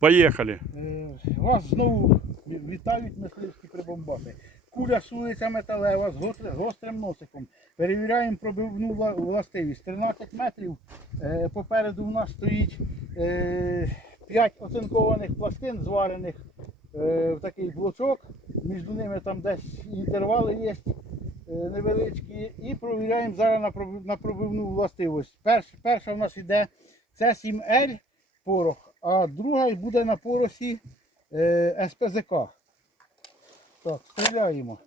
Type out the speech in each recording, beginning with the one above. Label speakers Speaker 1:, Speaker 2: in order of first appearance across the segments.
Speaker 1: Поїхали.
Speaker 2: Е, Вас знову вітають мисливські прибомбаси. Куля сулиця металева з гострим носиком. Перевіряємо пробивну властивість. 13 метрів. Е, Попереду у нас стоїть 5 оцинкованих пластин, зварених е, в такий блочок. Між ними там десь інтервали є е, невеличкі. І провіряємо зараз на пробивну властивість. Перша в нас йде це 7L порох, а друга буде на поросі е, СПЗК. Так, стріляємо.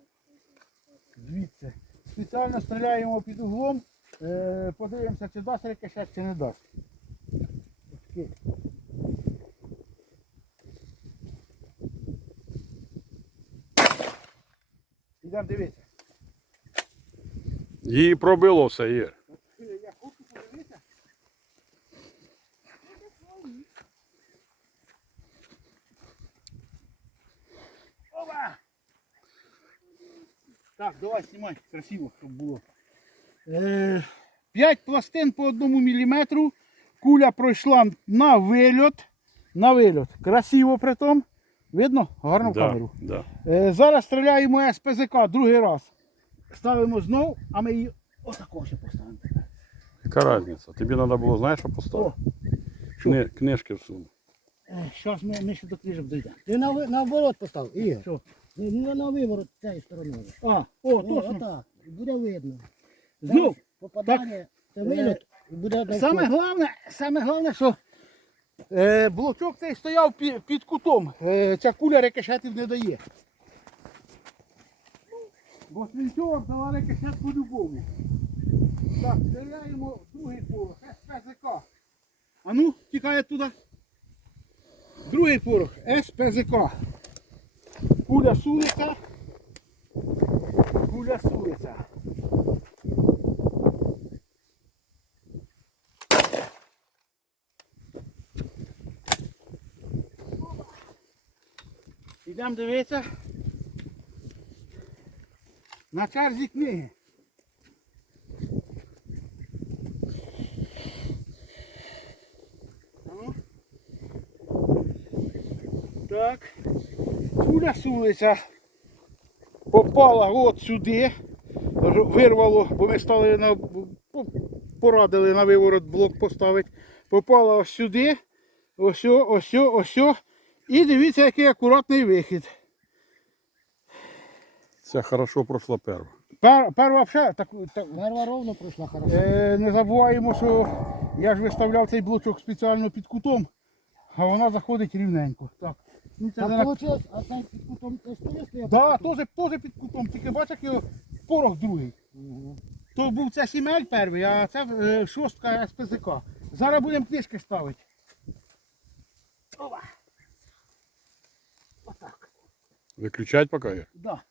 Speaker 2: Звідси. Спеціально стріляємо під углом. Е, подивимося, чи дасть рикошет, чи не дасть. Ідемо дивитися.
Speaker 1: Її пробило все, Ігор.
Speaker 2: Так, давай знімай, красиво, щоб було. Е, П'ять пластин по одному міліметру. Куля пройшла на вильот. На вильот. Красиво притом. Видно? Гарно в
Speaker 1: Да,
Speaker 2: камеру.
Speaker 1: да.
Speaker 2: Е, зараз стріляємо СПЗК другий раз. Ставимо знов, а ми її отако ще поставимо.
Speaker 1: Яка різниця? Тобі треба було, знаєш, що поставити? Кни, книжки всунув.
Speaker 2: зараз ми, ми ще до книжок дійдемо.
Speaker 3: Ти на, ви- наоборот постав, Ігор.
Speaker 2: Що?
Speaker 3: Ну, ну, на виворот цією стороною.
Speaker 2: А, о,
Speaker 3: О,
Speaker 2: точно.
Speaker 3: отак. І Буде видно.
Speaker 2: Знов.
Speaker 3: Попадання, це виліт, буде на
Speaker 2: Саме головне, саме головне, що е, блочок цей стояв під, під кутом. Е, ця куля рикошетів не дає. Бо свинцова дала рикошет по-любому. Так, стріляємо в другий порох, СПЗК. А ну, тікає туди. Другий порох, СПЗК. Куля сулиця. Куля сулиця. Ідемо дивитися. На черзі книги. Ну. Так. Куля сулиця попала от сюди. Вирвало, бо ми стали на порадили на виворот блок поставити. Попала ось сюди. Ось, ось, ось. І дивіться, який акуратний вихід.
Speaker 1: Це хорошо пройшла перша.
Speaker 2: Пер, перва вже так, так,
Speaker 3: Перва ровно пройшла хорошо.
Speaker 2: е, не забуваємо, що я ж виставляв цей блочок спеціально під кутом, а вона заходить рівненько. Так. Ну, це
Speaker 3: а там під кутом теж?
Speaker 2: Да, теж, теж під кутом, тільки бачиш, як його порох другий. То був це сімель перший, а це е, шостка СПЗК. Зараз будемо книжки ставити. Ова. Отак.
Speaker 1: Виключать поки, я?
Speaker 2: Да.